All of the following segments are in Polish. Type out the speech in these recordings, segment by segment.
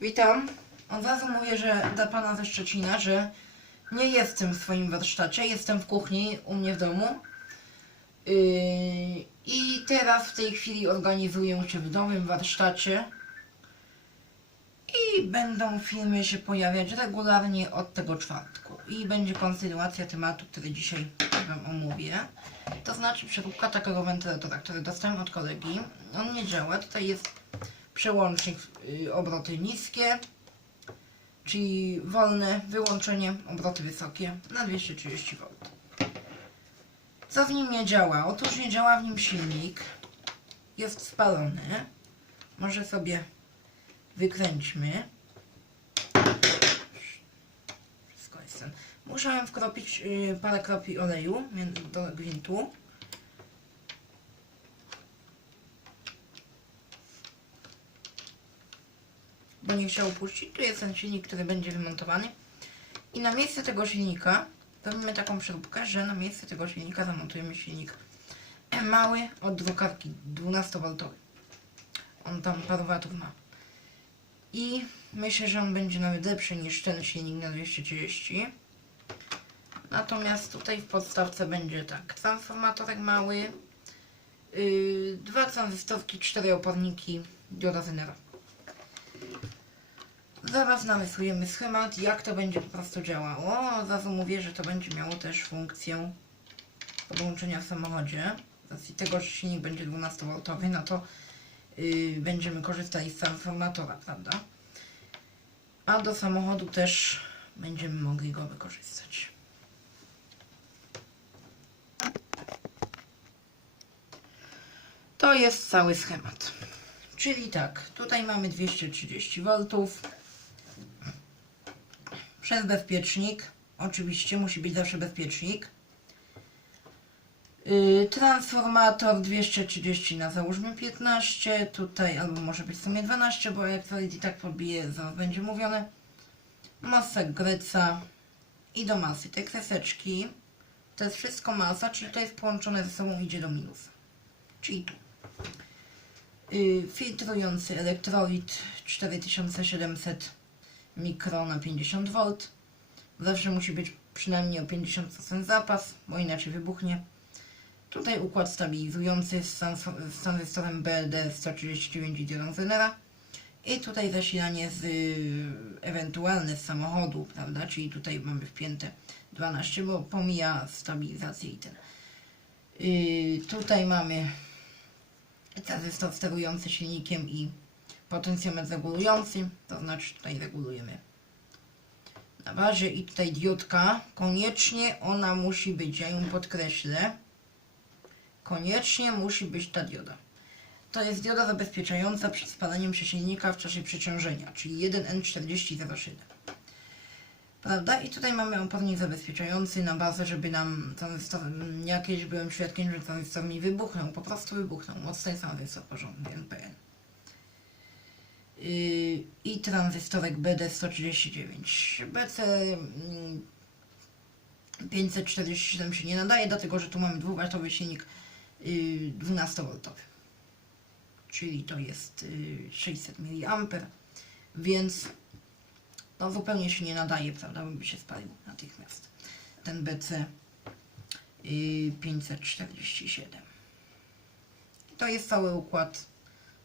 Witam. Od razu mówię, że dla pana ze Szczecina, że nie jestem w swoim warsztacie, jestem w kuchni u mnie w domu. Yy, I teraz w tej chwili organizuję się w nowym warsztacie. I będą filmy się pojawiać regularnie od tego czwartku. I będzie kontynuacja tematu, który dzisiaj Wam omówię. To znaczy przeróbka takiego wentylatora, który dostałem od kolegi. On nie działa. Tutaj jest przełącznik y, obroty niskie, czyli wolne wyłączenie, obroty wysokie na 230 V. Co w nim nie działa? Otóż nie działa w nim silnik. Jest spalony. Może sobie wykręćmy. Wszystko jest ten. Musiałem wkropić y, parę kropli oleju do gwintu. Bo nie chciał puścić. Tu jest ten silnik, który będzie wymontowany. I na miejsce tego silnika robimy taką przeróbkę, że na miejsce tego silnika zamontujemy silnik mały od drukarki 12V. On tam parę watów ma. I myślę, że on będzie nawet lepszy niż ten silnik na 230. Natomiast tutaj w podstawce będzie tak, transformatorek mały, yy, dwa tranzystorki, cztery oporniki, dioda Zenera. Zaraz narysujemy schemat, jak to będzie po prostu działało. Od razu mówię, że to będzie miało też funkcję podłączenia w samochodzie. Z tego, że silnik będzie 12V, no to yy, będziemy korzystali z transformatora, prawda? A do samochodu też będziemy mogli go wykorzystać. To jest cały schemat. Czyli tak, tutaj mamy 230V przez bezpiecznik. Oczywiście musi być zawsze bezpiecznik. Yy, transformator 230 na załóżmy 15. Tutaj albo może być w sumie 12, bo to i tak pobije, zaraz będzie mówione. Masek Greca i do masy te kreseczki. To jest wszystko masa, czyli to jest połączone ze sobą idzie do minusa. Czyli tu. Yy, filtrujący elektrolit 4700 mikro na 50V. Zawsze musi być przynajmniej o 50% zapas, bo inaczej wybuchnie. Tutaj układ stabilizujący z z tranzystorem BLD 139 i diodą Zenera. I tutaj zasilanie z y, ewentualne z samochodu, prawda? Czyli tutaj mamy wpięte 12, bo pomija stabilizację i ten. Yy, tutaj mamy tranzystor sterujący silnikiem i potencjometr regulujący, to znaczy tutaj regulujemy na bazie i tutaj diodka, koniecznie ona musi być, ja ją podkreślę, koniecznie musi być ta dioda. To jest dioda zabezpieczająca przed spaleniem się silnika w czasie przeciążenia, czyli 1N4007. Prawda? I tutaj mamy opornik zabezpieczający na bazę, żeby nam tranzystor, jakieś byłem świadkiem, że tranzystor mi wybuchnął, po prostu wybuchnął. Odstań tranzystor porządny, NPN. Yy, i tranzystorek BD139. BC mm, 547 się nie nadaje, dlatego że tu mamy dwuwatowy silnik yy, 12V. Czyli to jest yy, 600 mA, więc to zupełnie się nie nadaje, prawda, by się spalił natychmiast. Ten BC yy, 547. To jest cały układ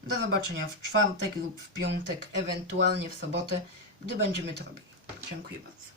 do zobaczenia w czwartek lub w piątek, ewentualnie w sobotę, gdy będziemy to robili. Dziękuję bardzo.